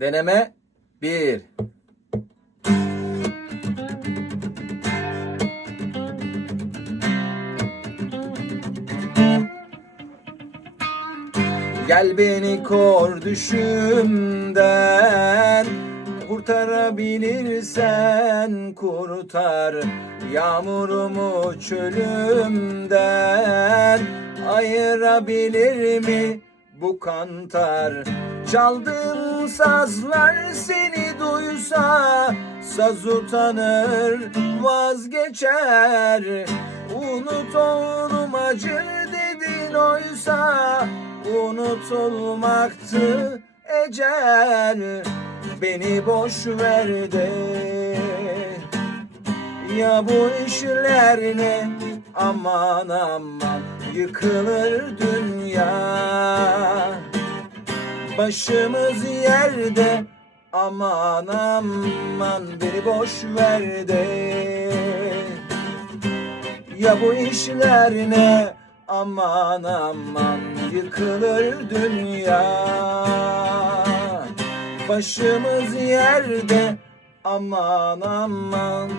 Deneme 1. Gel beni kor düşümden Kurtarabilirsen kurtar Yağmurumu çölümden Ayırabilir mi bu kantar. Çaldığım sazlar seni duysa Saz utanır vazgeçer. Unut oğlum acır dedin oysa Unutulmaktı ecel. Beni boş ver de. Ya bu işler ne? Aman aman Yıkılır dünya Başımız yerde. Aman aman Beni boş ver de. Ya bu işler ne? Aman aman yıkılır dünya. Başımız yerde. Aman aman